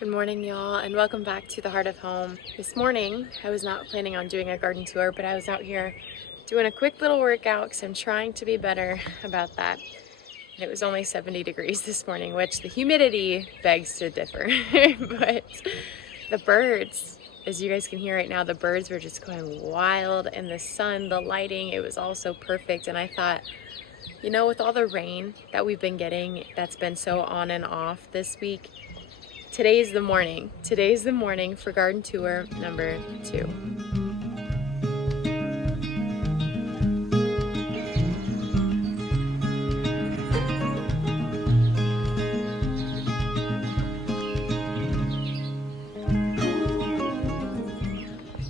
Good morning, y'all, and welcome back to the Heart of Home. This morning, I was not planning on doing a garden tour, but I was out here doing a quick little workout because I'm trying to be better about that. And it was only 70 degrees this morning, which the humidity begs to differ. But the birds, as you guys can hear right now, the birds were just going wild, and the sun, the lighting, it was all so perfect. And I thought, you know, with all the rain that we've been getting, that's been so on and off this week, Today's the morning for garden tour number 2.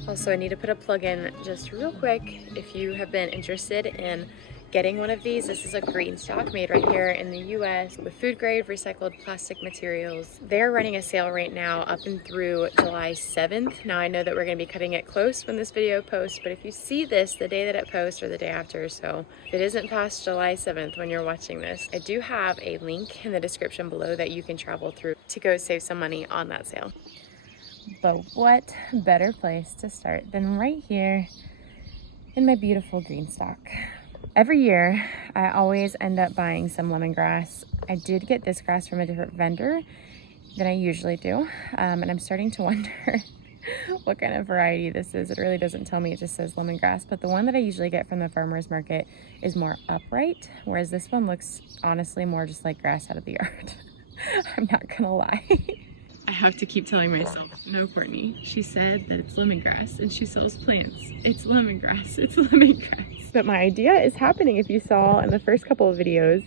Also, I need to put a plug in just real quick. If you have been interested in getting one of these, this is a GreenStalk made right here in the US with food grade recycled plastic materials. They're running a sale right now up and through July 7th. Now I know that we're going to be cutting it close when this video posts, but if you see this the day that it posts or the day after, so if it isn't past July 7th when you're watching this, I do have a link in the description below that you can travel through to go save some money on that sale. But what better place to start than right here in my beautiful GreenStalk. Every year, I always end up buying some lemongrass. I did get this grass from a different vendor than I usually do, and I'm starting to wonder what kind of variety this is. It really doesn't tell me, it just says lemongrass, but the one that I usually get from the farmer's market is more upright, whereas this one looks honestly more just like grass out of the yard. I'm not gonna lie. I have to keep telling myself, no, Courtney, she said that it's lemongrass and she sells plants. It's lemongrass, it's lemongrass. But my idea is happening. If you saw in the first couple of videos,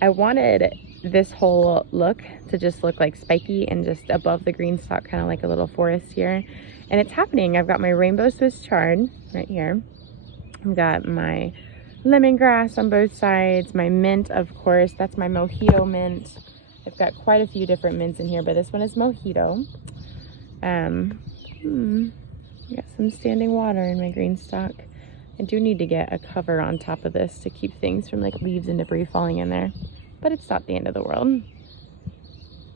I wanted this whole look to just look like spiky and just above the GreenStalk, kind of like a little forest here. And it's happening. I've got my rainbow Swiss chard right here. I've got my lemongrass on both sides, my mint, of course, that's my mojito mint. I've got quite a few different mints in here, but this one is mojito. I got some standing water in my GreenStalk. I do need to get a cover on top of this to keep things from like leaves and debris falling in there, but it's not the end of the world.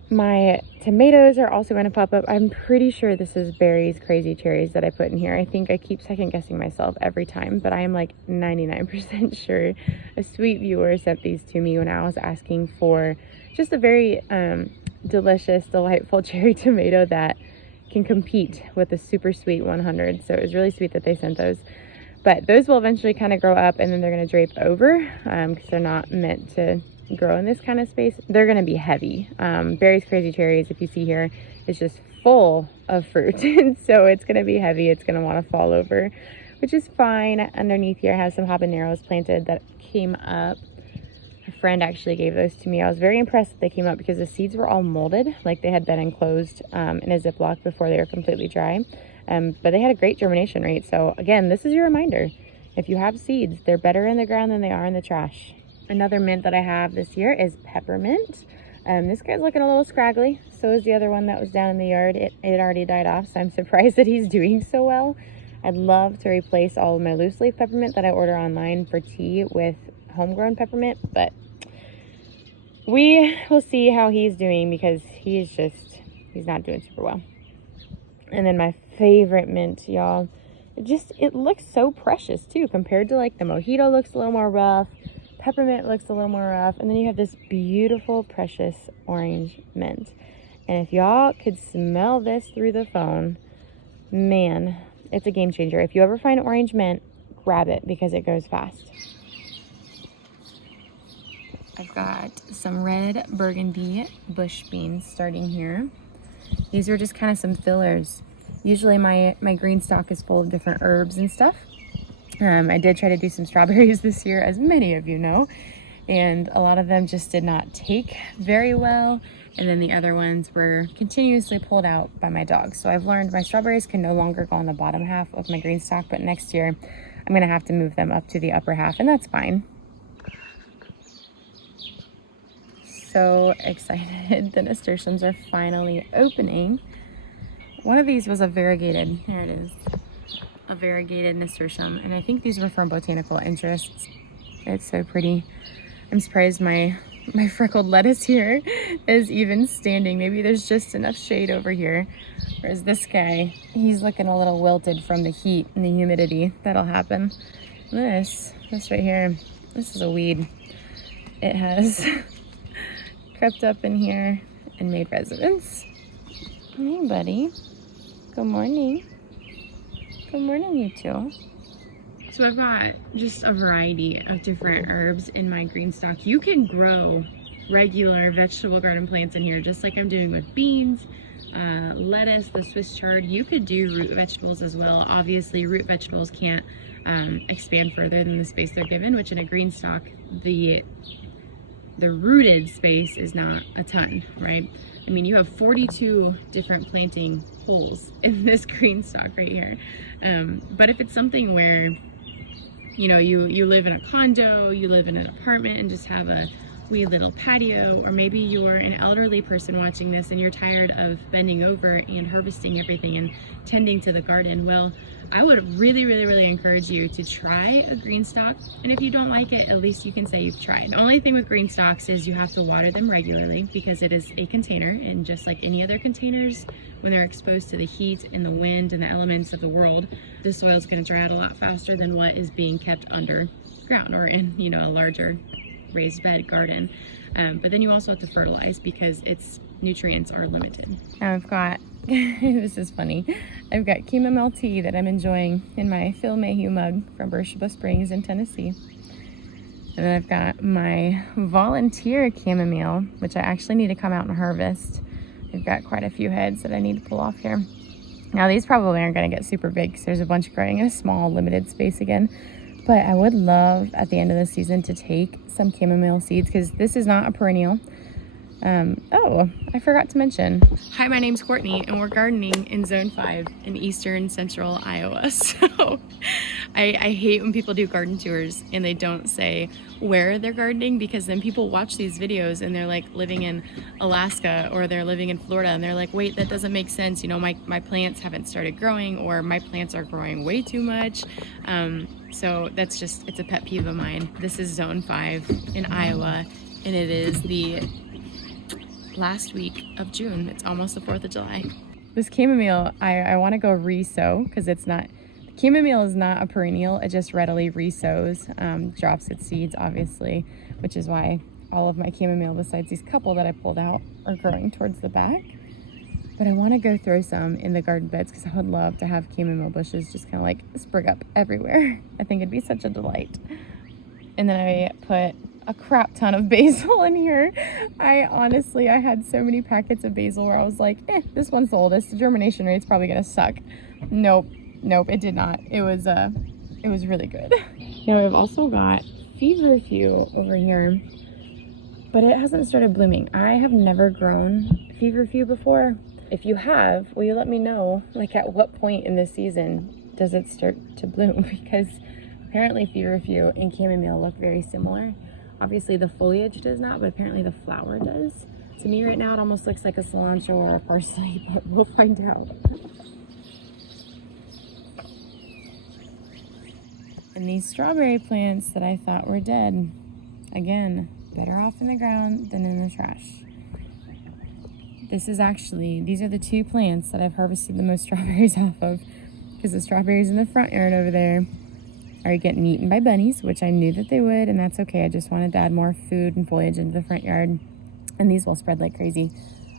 My tomatoes are also going to pop up. I'm pretty sure this is Barry's Crazy Cherries that I put in here. I think I keep second guessing myself every time, but I am like 99% sure. A sweet viewer sent these to me when I was asking for just a very delicious, delightful cherry tomato that can compete with the super sweet 100. So it was really sweet that they sent those. But those will eventually kind of grow up, and then they're going to drape over because they're not meant to grow in this kind of space. They're going to be heavy. Barry's Crazy Cherries, if you see here, is just full of fruit. And so it's going to be heavy. It's going to want to fall over, which is fine. Underneath here, I have some habaneros planted that came up. A friend actually gave those to me. I was very impressed that they came up because the seeds were all molded, like they had been enclosed in a Ziploc before they were completely dry. But they had a great germination rate. So again, this is your reminder. If you have seeds, they're better in the ground than they are in the trash. Another mint that I have this year is peppermint. This guy's looking a little scraggly. So is the other one that was down in the yard. It already died off, so I'm surprised that he's doing so well. I'd love to replace all of my loose leaf peppermint that I order online for tea with homegrown peppermint, but we will see how he's doing because he's not doing super well. And then my favorite mint, y'all, it looks so precious too, compared to like the mojito looks a little more rough, peppermint looks a little more rough, and then you have this beautiful precious orange mint. And if y'all could smell this through the phone, man, it's a game changer. If you ever find orange mint, grab it because it goes fast. I've got some red burgundy bush beans starting here. These are just kind of some fillers. Usually my GreenStalk is full of different herbs and stuff. I did try to do some strawberries this year, as many of you know, and a lot of them just did not take very well. And then the other ones were continuously pulled out by my dog. So I've learned my strawberries can no longer go on the bottom half of my GreenStalk, but next year I'm gonna have to move them up to the upper half, and that's fine. So excited. The nasturtiums are finally opening. One of these was a variegated, here it is, a variegated nasturtium, and I think these were from Botanical Interests. It's so pretty. I'm surprised my my freckled lettuce here is even standing. Maybe there's just enough shade over here. Whereas this guy, he's looking a little wilted from the heat and the humidity that'll happen. This right here, this is a weed. It has crept up in here and made residence. Hey, buddy. Good morning. Good morning, you two. So I've got just a variety of different herbs in my GreenStalk. You can grow regular vegetable garden plants in here, just like I'm doing with beans, lettuce, the Swiss chard. You could do root vegetables as well. Obviously, root vegetables can't expand further than the space they're given, which in a GreenStalk, the rooted space is not a ton, right? I mean, you have 42 different planting holes in this GreenStalk right here. But if it's something where, you know, you live in a condo, you live in an apartment and just have a wee little patio, or maybe you're an elderly person watching this and you're tired of bending over and harvesting everything and tending to the garden, well, I would really encourage you to try a GreenStalk. And if you don't like it, at least you can say you've tried. The only thing with GreenStalks is you have to water them regularly because it is a container, and just like any other containers, when they're exposed to the heat and the wind and the elements of the world, the soil is going to dry out a lot faster than what is being kept underground or in, you know, a larger raised bed garden. But then you also have to fertilize because its nutrients are limited. Now I've got, this is funny, I've got chamomile tea that I'm enjoying in my Phil Mayhew mug from Beersheba Springs in Tennessee. And then I've got my volunteer chamomile, which I actually need to come out and harvest. I've got quite a few heads that I need to pull off here. Now these probably aren't going to get super big because there's a bunch growing in a small limited space again. But I would love at the end of the season to take some chamomile seeds because this is not a perennial. Oh, I forgot to mention. Hi, my name's Courtney and we're gardening in Zone 5 in eastern central Iowa. So I hate when people do garden tours and they don't say where they're gardening, because then people watch these videos and they're like living in Alaska or they're living in Florida and they're like, wait, that doesn't make sense. You know, my plants haven't started growing, or my plants are growing way too much. So that's just, it's a pet peeve of mine. This is Zone 5 in Iowa and it is the last week of June. It's almost the 4th of July. This chamomile, I want to go re-sow because it's not, chamomile is not a perennial. It just readily re-sows, drops its seeds obviously, which is why all of my chamomile, besides these couple that I pulled out, are growing towards the back. But I want to go throw some in the garden beds because I would love to have chamomile bushes just kind of like sprig up everywhere. I think it'd be such a delight. And then I put a crap ton of basil in here. I had so many packets of basil where I was like, this one's the oldest. The germination rate's probably gonna suck. Nope, it did not. It was really good. Now I've also got feverfew over here, but it hasn't started blooming. I have never grown feverfew before. If you have, will you let me know, like at what point in this season does it start to bloom? Because apparently feverfew and chamomile look very similar. Obviously the foliage does not, but apparently the flower does. To me right now it almost looks like a cilantro or a parsley, but we'll find out. And these strawberry plants that I thought were dead, again, better off in the ground than in the trash. This is actually, these are the two plants that I've harvested the most strawberries off of, because the strawberries in the front yard over there are getting eaten by bunnies, which I knew that they would, and that's okay. I just wanted to add more food and foliage into the front yard, and these will spread like crazy.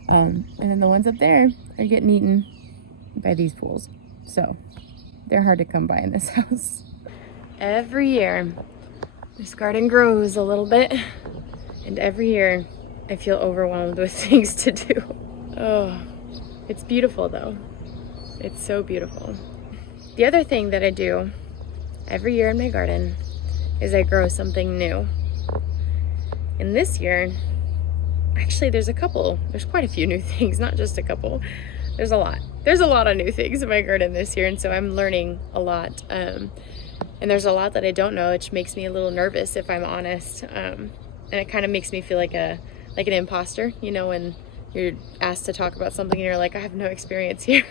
And then the ones up there are getting eaten by these fools. So they're hard to come by in this house. Every year, this garden grows a little bit, and every year I feel overwhelmed with things to do. Oh, it's beautiful though. It's so beautiful. The other thing that I do every year in my garden is I grow something new. And this year, actually there's quite a few new things, not just a couple. There's a lot of new things in my garden this year, and so I'm learning a lot. And there's a lot that I don't know, which makes me a little nervous, if I'm honest. And it kind of makes me feel like an imposter, you know, when you're asked to talk about something and you're like, I have no experience here.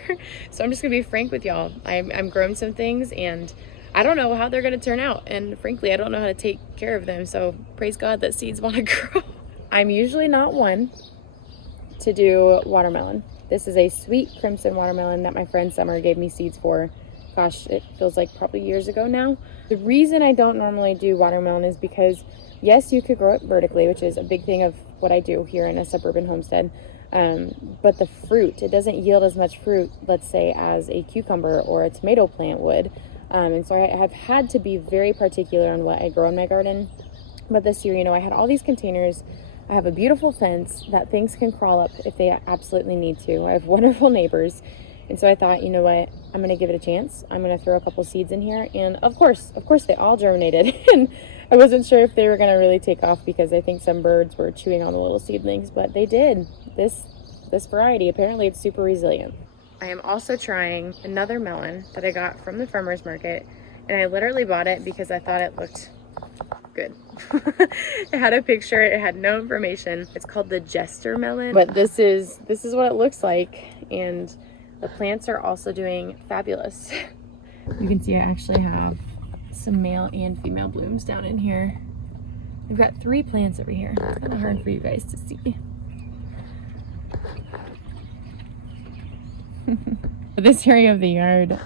So I'm just gonna be frank with y'all. I'm growing some things and I don't know how they're gonna turn out, and frankly I don't know how to take care of them, so praise God that seeds want to grow. I'm usually not one to do watermelon. This is a sweet crimson watermelon that my friend Summer gave me seeds for. Gosh, it feels like probably years ago now. The reason I don't normally do watermelon is because, yes, you could grow it vertically, which is a big thing of what I do here in a suburban homestead. But the fruit, it doesn't yield as much fruit, let's say, as a cucumber or a tomato plant would. And so I have had to be very particular on what I grow in my garden. But this year, you know, I had all these containers. I have a beautiful fence that things can crawl up if they absolutely need to. I have wonderful neighbors. And so I thought, you know what, I'm going to give it a chance. I'm going to throw a couple seeds in here. And of course, they all germinated. And I wasn't sure if they were going to really take off because I think some birds were chewing on the little seedlings, but they did. This variety, apparently it's super resilient. I am also trying another melon that I got from the farmer's market. And I literally bought it because I thought it looked good. It had a picture, it had no information. It's called the Jester melon, but this is what it looks like, and the plants are also doing fabulous. You can see I actually have some male and female blooms down in here. We've got 3 plants over here. It's kind of hard for you guys to see. This area of the yard,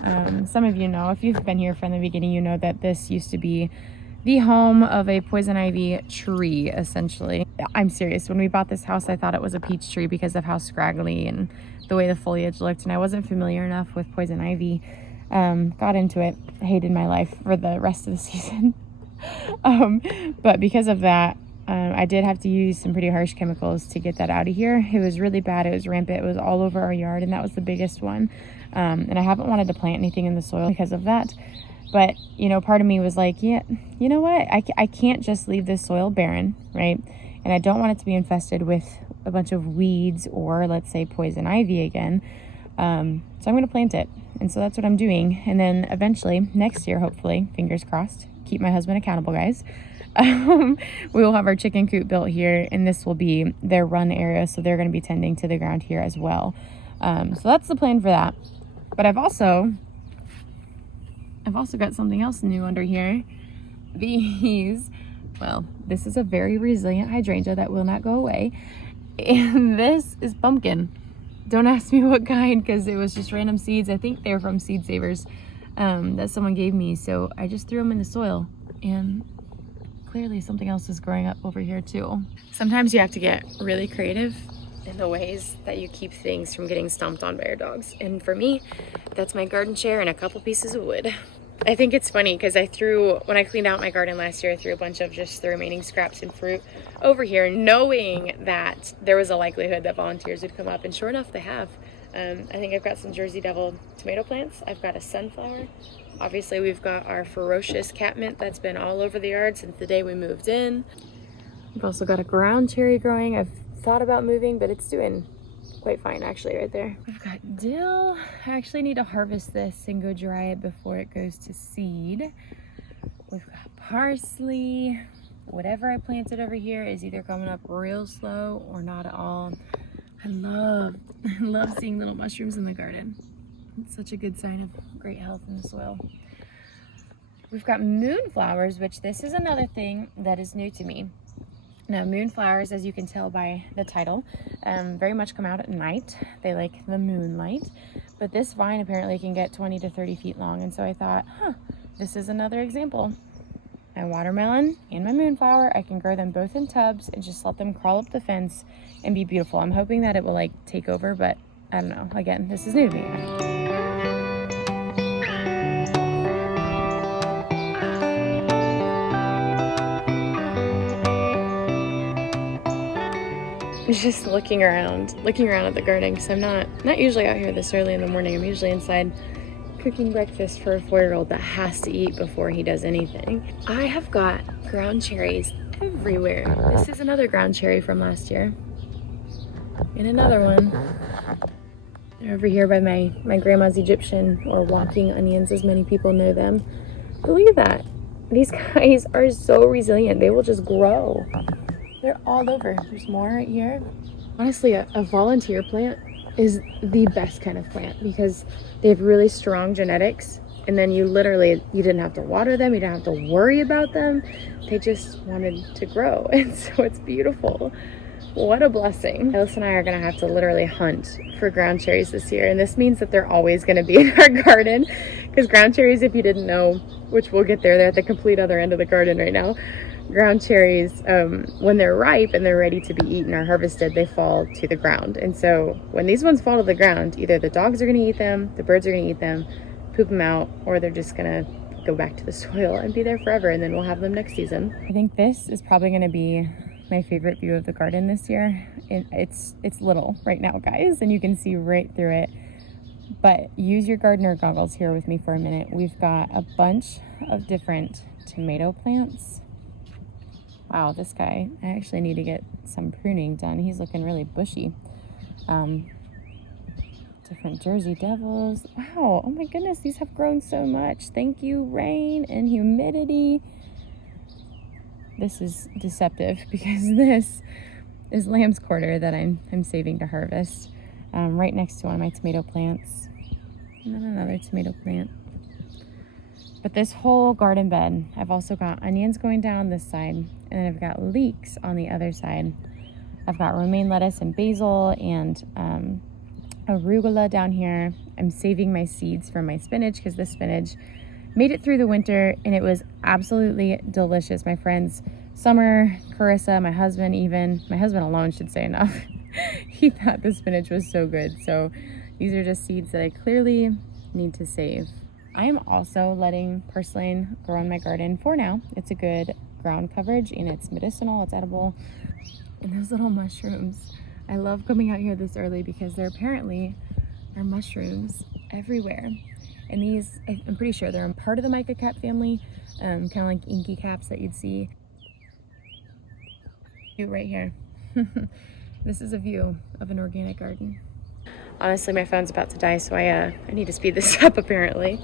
some of you know, if you've been here from the beginning, you know that this used to be the home of a poison ivy tree, essentially. I'm serious. When we bought this house, I thought it was a peach tree because of how scraggly and the way the foliage looked, and I wasn't familiar enough with poison ivy. Got into it, hated my life for the rest of the season. But because of that, I did have to use some pretty harsh chemicals to get that out of here. It was really bad. It was rampant. It was all over our yard, and that was the biggest one. And I haven't wanted to plant anything in the soil because of that. But, you know, part of me was like, yeah, you know what? I can't just leave this soil barren, right? And I don't want it to be infested with a bunch of weeds or, let's say, poison ivy again. So I'm going to plant it. And so that's what I'm doing. And then eventually, next year, hopefully, fingers crossed, keep my husband accountable, guys. We will have our chicken coop built here, and this will be their run area. So they're going to be tending to the ground here as well. So that's the plan for that. But I've also got something else new under here. Well, this is a very resilient hydrangea that will not go away. And this is pumpkin. Don't ask me what kind, because it was just random seeds. I think they're from Seed Savers that someone gave me. So I just threw them in the soil, and clearly something else is growing up over here too. Sometimes you have to get really creative in the ways that you keep things from getting stomped on by your dogs. And for me, that's my garden chair and a couple pieces of wood. I think it's funny because when I cleaned out my garden last year, I threw a bunch of just the remaining scraps and fruit over here, knowing that there was a likelihood that volunteers would come up, and sure enough, they have. I think I've got some Jersey Devil tomato plants. I've got a sunflower. Obviously, we've got our ferocious catmint that's been all over the yard since the day we moved in. We've also got a ground cherry growing. I've thought about moving, but it's doing quite fine actually right there. We've got dill. I actually need to harvest this and go dry it before it goes to seed. We've got parsley. Whatever I planted over here is either coming up real slow or not at all. I love seeing little mushrooms in the garden. It's such a good sign of great health in the soil. We've got moonflowers, which this is another thing that is new to me. Now, moonflowers, as you can tell by the title, very much come out at night. They like the moonlight. But this vine apparently can get 20 to 30 feet long. And so I thought, this is another example. My watermelon and my moonflower, I can grow them both in tubs and just let them crawl up the fence and be beautiful. I'm hoping that it will like take over, but I don't know. Again, this is new to me. Just looking around at the garden, because I'm not usually out here this early in the morning. I'm usually inside cooking breakfast for a 4-year-old that has to eat before he does anything. I have got ground cherries everywhere. This is another ground cherry from last year. And another one. They're over here by my grandma's Egyptian or walking onions, as many people know them. But look at that. These guys are so resilient. They will just grow. They're all over. There's more right here. Honestly, a volunteer plant is the best kind of plant because they have really strong genetics And then you didn't have to water them, you didn't have to worry about them. They just wanted to grow. And so it's beautiful. What a blessing. Alice and I are gonna have to literally hunt for ground cherries this year. And this means that they're always gonna be in our garden, because ground cherries, if you didn't know, which we'll get there, they're at the complete other end of the garden right now. Ground cherries, when they're ripe and they're ready to be eaten or harvested, they fall to the ground. And so when these ones fall to the ground, either the dogs are gonna eat them, the birds are gonna eat them, poop them out, or they're just gonna go back to the soil and be there forever, and then we'll have them next season. I think this is probably gonna be my favorite view of the garden this year. It's little right now, guys, and you can see right through it, but use your gardener goggles here with me for a minute. We've got a bunch of different tomato plants. Wow, this guy, I actually need to get some pruning done. He's looking really bushy. Different Jersey Devils. Wow, oh my goodness, these have grown so much. Thank you, rain and humidity. This is deceptive because this is lamb's quarter that I'm saving to harvest, right next to one of my tomato plants. And then another tomato plant. But this whole garden bed, I've also got onions going down this side, and then I've got leeks on the other side. I've got romaine lettuce and basil and arugula down here. I'm saving my seeds from my spinach because this spinach made it through the winter and it was absolutely delicious. My friends, Summer, Carissa, my husband alone should say enough. He thought the spinach was so good. So these are just seeds that I clearly need to save. I am also letting purslane grow in my garden for now. It's a good ground coverage and it's medicinal, it's edible. And those little mushrooms, I love coming out here this early because there apparently are mushrooms everywhere. And these, I'm pretty sure they're a part of the mica cap family, kind of like inky caps that you'd see right here. This is a view of an organic garden. Honestly, my phone's about to die, so I need to speed this up apparently.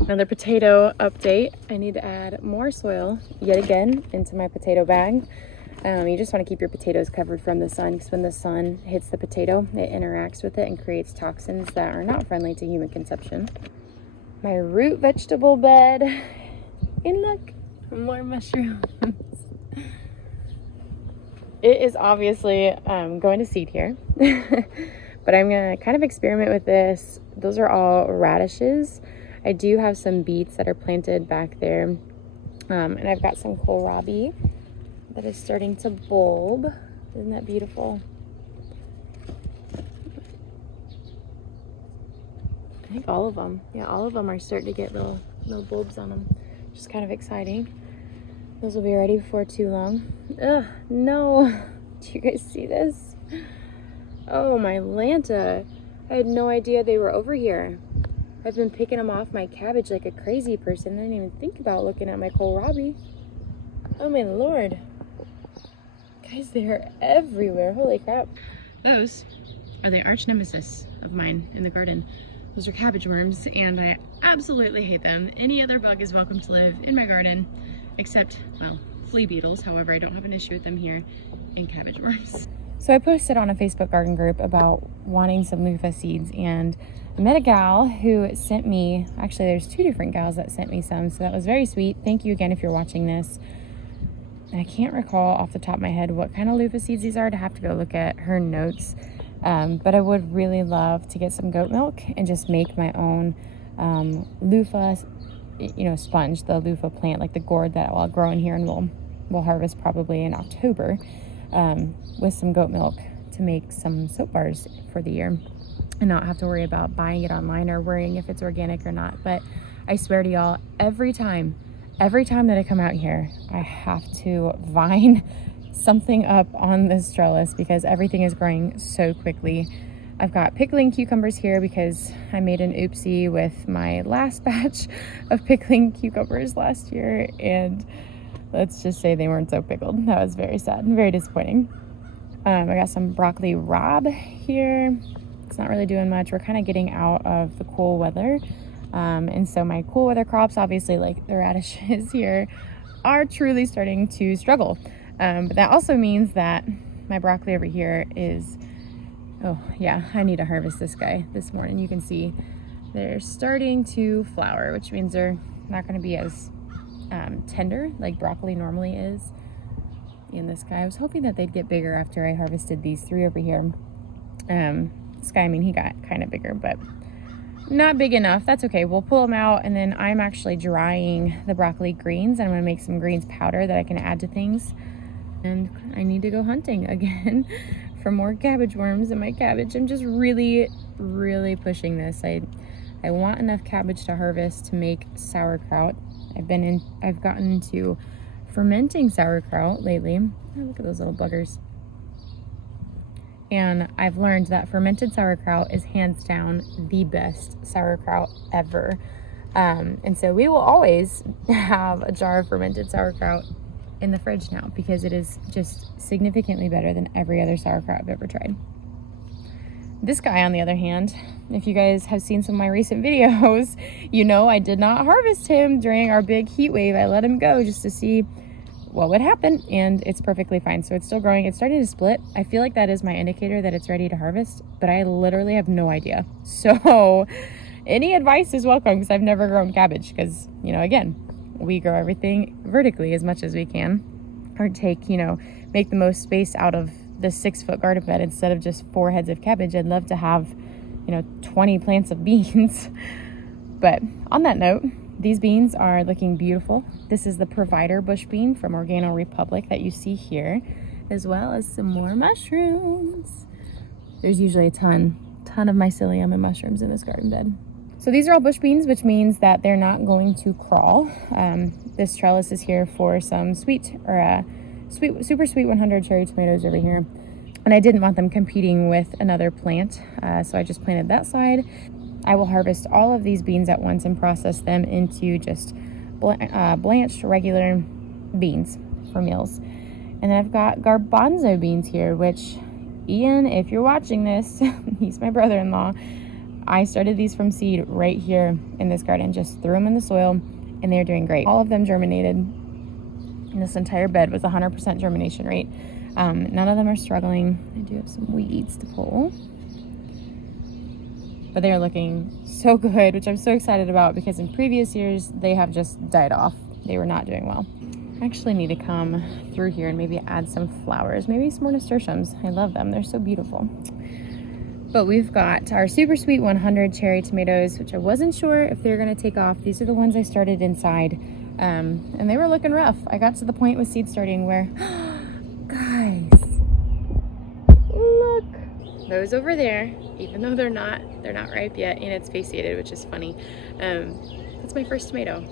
Another potato update. I need to add more soil yet again into my potato bag. You just want to keep your potatoes covered from the sun, because when the sun hits the potato, it interacts with it and creates toxins that are not friendly to human consumption. My root vegetable bed, and look, more mushrooms. It is obviously going to seed here, but I'm gonna kind of experiment with this. Those are all radishes. I do have some beets that are planted back there, and I've got some kohlrabi that is starting to bulb. Isn't that beautiful? I think all of them. Yeah, all of them are starting to get little bulbs on them, which is kind of exciting. Those will be ready before too long. Ugh, no. Do you guys see this? Oh, my Lanta. I had no idea they were over here. I've been picking them off my cabbage like a crazy person. I didn't even think about looking at my kohlrabi. Oh my Lord. Guys, they're everywhere. Holy crap. Those are the arch nemesis of mine in the garden. Those are cabbage worms, and I absolutely hate them. Any other bug is welcome to live in my garden, except, well, flea beetles. However, I don't have an issue with them here, and cabbage worms. So I posted on a Facebook garden group about wanting some loofah seeds, and I met a gal who sent me, actually there's 2 different gals that sent me some, so that was very sweet. Thank you again if you're watching this. I can't recall off the top of my head what kind of loofah seeds these are. I'd have to go look at her notes. But I would really love to get some goat milk and just make my own loofah, sponge, the loofah plant, like the gourd that I'll grow in here, and we'll harvest probably in October, with some goat milk to make some soap bars for the year and not have to worry about buying it online or worrying if it's organic or not. But I swear to y'all, every time that I come out here, I have to vine something up on this trellis because everything is growing so quickly. I've got pickling cucumbers here because I made an oopsie with my last batch of pickling cucumbers last year, and let's just say they weren't so pickled. That was very sad and very disappointing. I got some broccoli rabe here. It's not really doing much. We're kind of getting out of the cool weather. And so my cool weather crops, obviously like the radishes here, are truly starting to struggle. But that also means that my broccoli over here is, oh yeah, I need to harvest this guy this morning. You can see they're starting to flower, which means they're not going to be as tender like broccoli normally is. And this guy, I was hoping that they'd get bigger after I harvested these 3 over here. This guy, I mean, he got kind of bigger, but not big enough. That's okay. We'll pull them out, and then I'm actually drying the broccoli greens. I'm going to make some greens powder that I can add to things. And I need to go hunting again for more cabbage worms in my cabbage. I'm just really, really pushing this. I want enough cabbage to harvest to make sauerkraut. I've gotten into fermenting sauerkraut lately. Oh, look at those little buggers. And I've learned that fermented sauerkraut is hands down the best sauerkraut ever. And so we will always have a jar of fermented sauerkraut in the fridge now, because it is just significantly better than every other sauerkraut I've ever tried. This guy, on the other hand, if you guys have seen some of my recent videos, you know I did not harvest him during our big heat wave. I let him go just to see what would happen, and it's perfectly fine. So it's still growing. It's starting to split. I feel like that is my indicator that it's ready to harvest, but I literally have no idea. So any advice is welcome, because I've never grown cabbage, because, you know, again, we grow everything vertically as much as we can, or make the most space out of the 6-foot garden bed instead of just 4 heads of cabbage. I'd love to have, 20 plants of beans. But on that note, these beans are looking beautiful. This is the Provider bush bean from Organo Republic that you see here, as well as some more mushrooms. There's usually a ton of mycelium and mushrooms in this garden bed. So these are all bush beans, which means that they're not going to crawl. This trellis is here for some super sweet 100 cherry tomatoes over here. And I didn't want them competing with another plant, so I just planted that side. I will harvest all of these beans at once and process them into just blanched regular beans for meals. And then I've got garbanzo beans here, which, Ian, if you're watching this, he's my brother-in-law. I started these from seed right here in this garden, just threw them in the soil, and they're doing great. All of them germinated, and this entire bed was 100% germination rate. None of them are struggling. I do have some weeds to pull, but they're looking so good, which I'm so excited about, because in previous years they have just died off. They were not doing well. I actually need to come through here and maybe add some flowers, maybe some more nasturtiums. I love them. They're so beautiful. But we've got our super sweet 100 cherry tomatoes, which I wasn't sure if they were going to take off. These are the ones I started inside, and they were looking rough. I got to the point with seed starting where, guys, look, those over there, even though they're not ripe yet, and it's fasciated, which is funny. That's my first tomato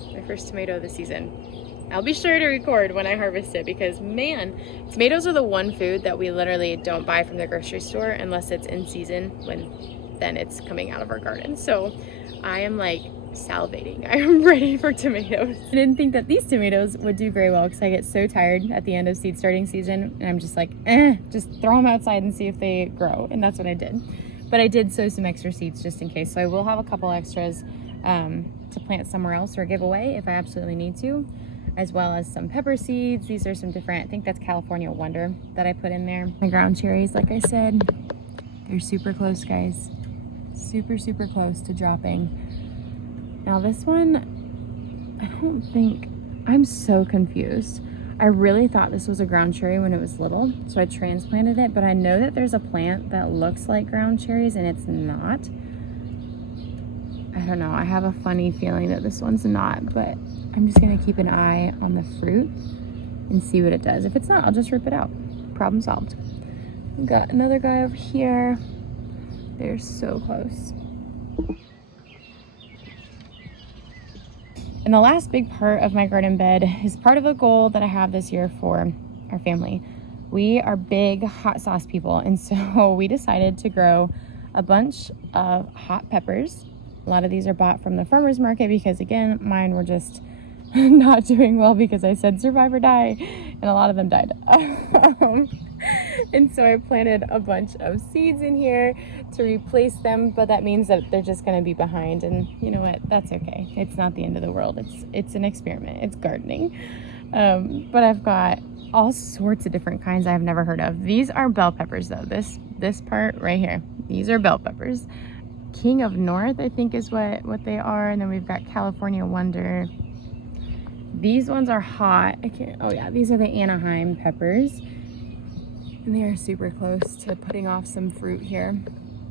of the season. I'll be sure to record when I harvest it, because man, tomatoes are the one food that we literally don't buy from the grocery store unless it's in season, then it's coming out of our garden. So I am like salivating. I am ready for tomatoes. I didn't think that these tomatoes would do very well, because I get so tired at the end of seed starting season, and I'm just like, just throw them outside and see if they grow. And that's what I did. But I did sow some extra seeds just in case. So I will have a couple extras to plant somewhere else or give away if I absolutely need to, as well as some pepper seeds. These are some different, I think that's California Wonder that I put in there. My ground cherries, like I said, they're super close, guys. Super, super close to dropping. Now this one, I'm so confused. I really thought this was a ground cherry when it was little, so I transplanted it, but I know that there's a plant that looks like ground cherries and it's not. I don't know, I have a funny feeling that this one's not, but I'm just gonna keep an eye on the fruit and see what it does. If it's not, I'll just rip it out. Problem solved. We've got another guy over here. They're so close. And the last big part of my garden bed is part of a goal that I have this year for our family. We are big hot sauce people, and so we decided to grow a bunch of hot peppers. A lot of these are bought from the farmer's market because, again, mine were just not doing well because I said survive or die, and a lot of them died. And so I planted a bunch of seeds in here to replace them, but that means that they're just going to be behind, and you know what, that's okay. It's not the end of the world. It's an experiment. It's gardening. But I've got all sorts of different kinds I've never heard of. These are bell peppers though. This part right here, these are bell peppers. King of North, I think is what they are. And then we've got California Wonder. These ones are hot. Oh yeah, these are the Anaheim peppers. And they are super close to putting off some fruit here.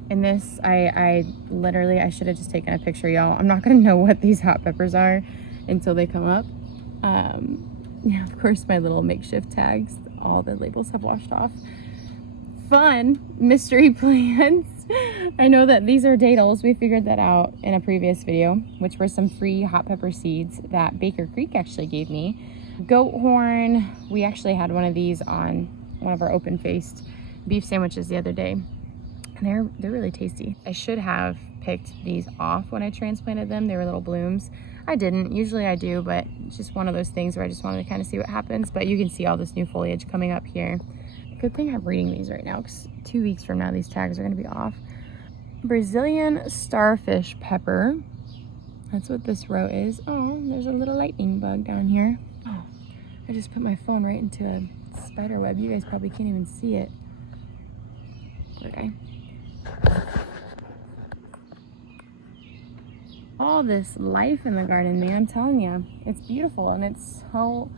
And this, I literally, I should have just taken a picture, y'all. I'm not gonna know what these hot peppers are until they come up. Yeah, of course, my little makeshift tags, all the labels have washed off. Fun mystery plants. I know that these are dateles. We figured that out in a previous video, which were some free hot pepper seeds that Baker Creek actually gave me. Goat horn, we actually had one of these on one of our open-faced beef sandwiches the other day. And they're really tasty. I should have picked these off when I transplanted them. They were little blooms. I didn't. Usually I do, but it's just one of those things where I just wanted to kind of see what happens. But you can see all this new foliage coming up here. Good thing I'm reading these right now, because 2 weeks from now these tags are going to be off. Brazilian starfish pepper. That's what this row is. Oh, there's a little lightning bug down here. Oh, I just put my phone right into a spider web. You guys probably can't even see it. Poor guy. All this life in the garden, man, I'm telling you, it's beautiful, and it's so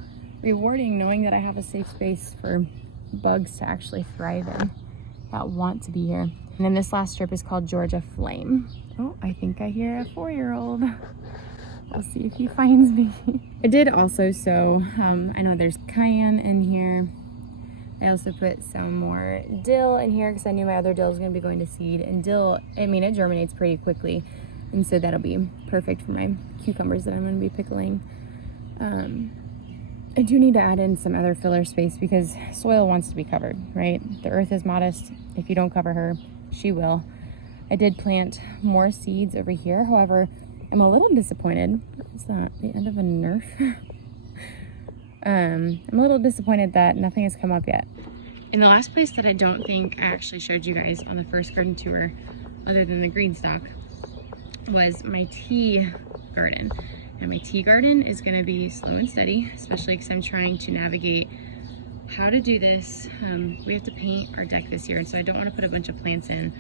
rewarding knowing that I have a safe space for bugs to actually thrive in, that want to be here. And then this last strip is called Georgia Flame. Oh, I think I hear a 4-year-old. We'll see if he finds me. I did also sow, I know there's cayenne in here. I also put some more dill in here because I knew my other dill was going to be going to seed. And dill, I mean, it germinates pretty quickly. And so that'll be perfect for my cucumbers that I'm going to be pickling. I do need to add in some other filler space because soil wants to be covered, right? The earth is modest. If you don't cover her, she will. I did plant more seeds over here. However, I'm a little disappointed. Is that the end of a Nerf? I'm a little disappointed that nothing has come up yet. In the last place that I don't think I actually showed you guys on the first garden tour, other than the GreenStalk, was my tea garden. And my tea garden is going to be slow and steady, especially because I'm trying to navigate how to do this. We have to paint our deck this year, so I don't want to put a bunch of plants in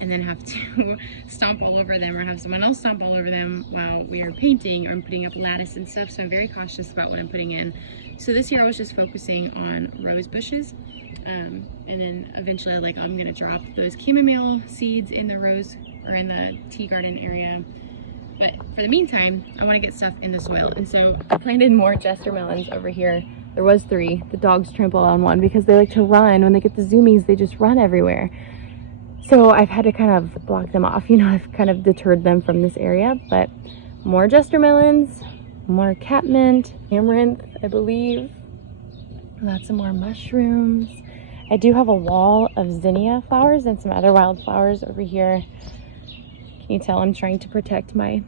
and then have to stomp all over them or have someone else stomp all over them while we are painting or I'm putting up lattice and stuff. So I'm very cautious about what I'm putting in. So this year I was just focusing on rose bushes. And then eventually I'm gonna drop those chamomile seeds in the rose or in the tea garden area. But for the meantime, I want to get stuff in the soil. And so I planted more jester melons over here. There was 3. The dogs trample on one because they like to run. When they get the zoomies, they just run everywhere. So I've had to kind of block them off. You know, I've kind of deterred them from this area. But more jester melons, more catmint, amaranth, I believe. Lots of more mushrooms. I do have a wall of zinnia flowers and some other wildflowers over here. Can you tell I'm trying to protect my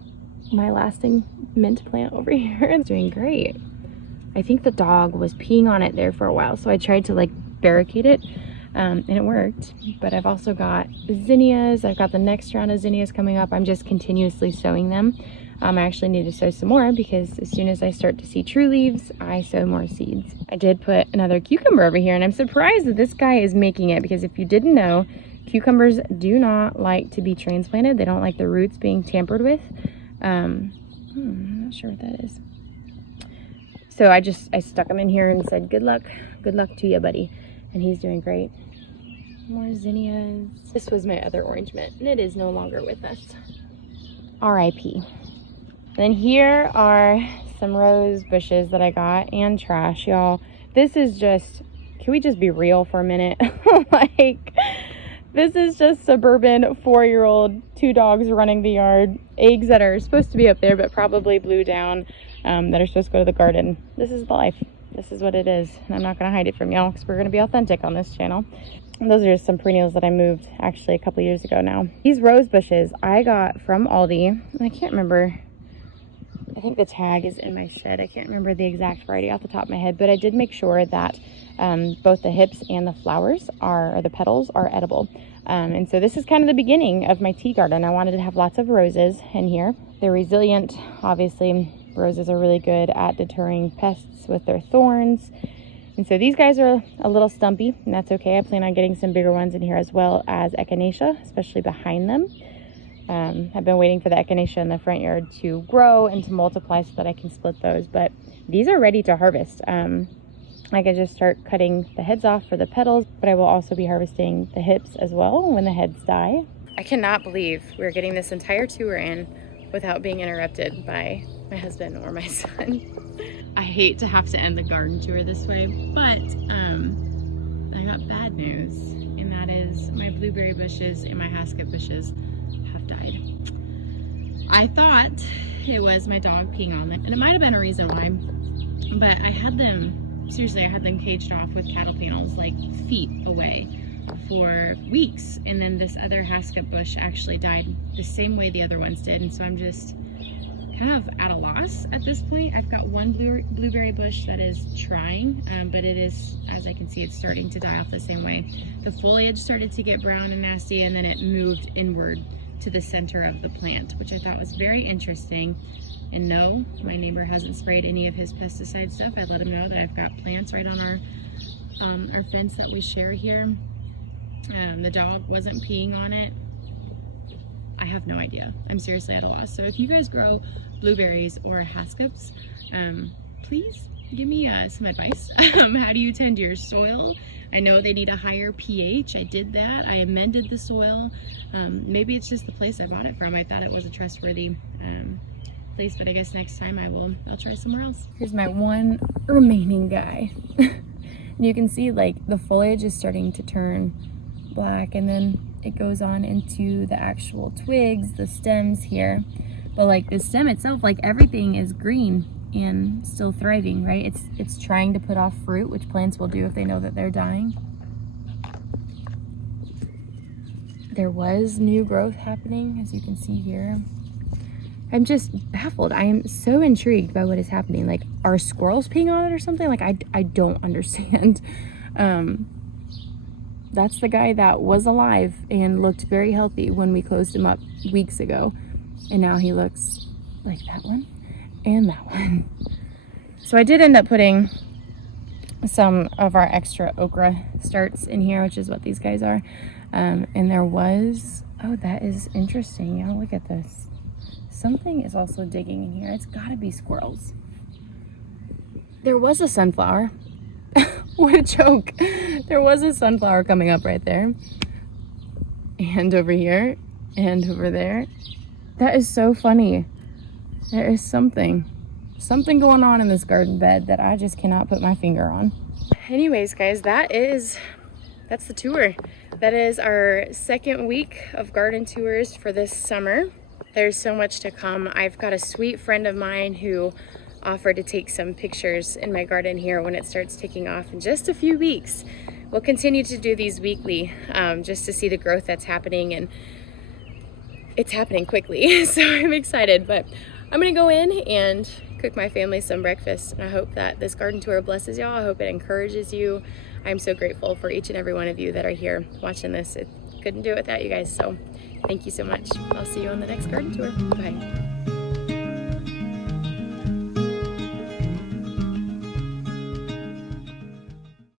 lasting mint plant over here? It's doing great. I think the dog was peeing on it there for a while, so I tried to like barricade it, and it worked. But I've also got zinnias. I've got the next round of zinnias coming up. I'm just continuously sowing them. I actually need to sow some more because as soon as I start to see true leaves, I sow more seeds. I did put another cucumber over here, and I'm surprised that this guy is making it because if you didn't know, cucumbers do not like to be transplanted. They don't like the roots being tampered with. I'm not sure what that is. So I stuck him in here and said, good luck to you, buddy. And he's doing great. More zinnias. This was my other orange mint, and it is no longer with us. R.I.P. Then here are some rose bushes that I got and trash, y'all. This is just, can we just be real for a minute? Like, this is just suburban 4-year-old, 2 dogs running the yard, eggs that are supposed to be up there but probably blew down, that are supposed to go to the garden. This is the life. This is what it is, and I'm not going to hide it from y'all because we're going to be authentic on this channel. And those are just some perennials that I moved actually a couple years ago now. These rose bushes I got from Aldi. I can't remember. I think the tag is in my shed. I can't remember the exact variety off the top of my head, but I did make sure that both the hips and the flowers or the petals are edible. And so this is kind of the beginning of my tea garden. I wanted to have lots of roses in here. They're resilient. Obviously, roses are really good at deterring pests with their thorns. And so these guys are a little stumpy, and that's okay. I plan on getting some bigger ones in here as well as echinacea, especially behind them. I've been waiting for the echinacea in the front yard to grow and to multiply so that I can split those, but these are ready to harvest. I could just start cutting the heads off for the petals, but I will also be harvesting the hips as well when the heads die. I cannot believe we're getting this entire tour in without being interrupted by my husband or my son. I hate to have to end the garden tour this way, but I got bad news, and that is my blueberry bushes and my haskip bushes have died. I thought it was my dog peeing on them, and it might have been a reason why, but I had them, seriously, I had them caged off with cattle panels like feet away for weeks, and then this other haskip bush actually died the same way the other ones did, and so I'm just kind of at a loss at this point. I've got one blueberry bush that is trying, but it is, as I can see, it's starting to die off the same way. The foliage started to get brown and nasty, and then it moved inward to the center of the plant, which I thought was very interesting. And no, my neighbor hasn't sprayed any of his pesticide stuff. I let him know that I've got plants right on our fence that we share here. The dog wasn't peeing on it. I have no idea. I'm seriously at a loss. So if you guys grow blueberries or haskips, please give me some advice. How do you tend your soil? I know they need a higher pH. I did that. I amended the soil. Maybe it's just the place I bought it from. I thought it was a trustworthy place, but I guess next time I'll try somewhere else. Here's my one remaining guy. You can see like the foliage is starting to turn black, and then it goes on into the actual twigs, the stems here. But like the stem itself, like everything is green and still thriving, right? It's trying to put off fruit, which plants will do if they know that they're dying. There was new growth happening, as you can see here. I'm just baffled. I am so intrigued by what is happening. Like, are squirrels peeing on it or something? Like, I don't understand. That's the guy that was alive and looked very healthy when we closed him up weeks ago. And now he looks like that one and that one. So I did end up putting some of our extra okra starts in here, which is what these guys are. And there was, oh, that is interesting. Y'all look at this. Something is also digging in here. It's gotta be squirrels. There was a sunflower. What a joke. There was a sunflower coming up right there. And over here, and over there. That is so funny. There is something going on in this garden bed that I just cannot put my finger on. Anyways, guys, that's the tour. That is our second week of garden tours for this summer. There's so much to come. I've got a sweet friend of mine who offered to take some pictures in my garden here when it starts taking off in just a few weeks. We'll continue to do these weekly just to see the growth that's happening, and it's happening quickly. So I'm excited, but I'm gonna go in and cook my family some breakfast, and I hope that this garden tour blesses y'all. I hope it encourages you. I'm so grateful for each and every one of you that are here watching this. It couldn't do it without you guys, so thank you so much. I'll see you on the next garden tour. Bye.